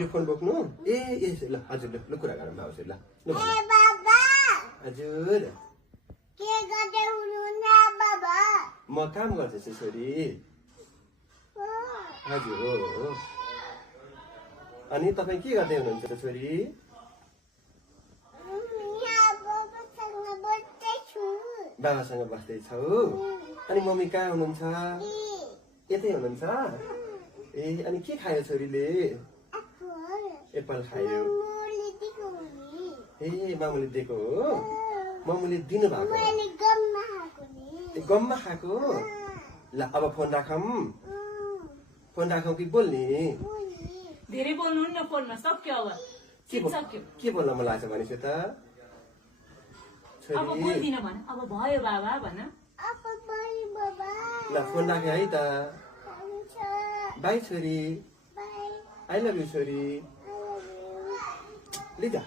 यो फोन बोक्नु ए ल हजुर ल कुरा गरौँ हजुर ल हजुर म काम गर्दैछु छोरी हजुर हो अनि तपाईँ के गर्दै हुनुहुन्छ छोरी बाबासँग बस्दैछौ अनि मम्मी कहाँ हुनुहुन्छ यतै हुनुहुन्छ ए अनि के खायो छोरीले एप्पल खायो ए मामुले दिएको हो मामुले दिनु भएको गममा खाएको ल अब फोन राखौँ कि बोल्ने धेरै बोल्नु न फोनमा सक्यो अब के बोल्न मन लाग्छ भनेपछि त अब बोल्दिन भन अब भयो बाबा भन ल फोन राखे है त बाई छोरी आई लभ यु छोरी लिजा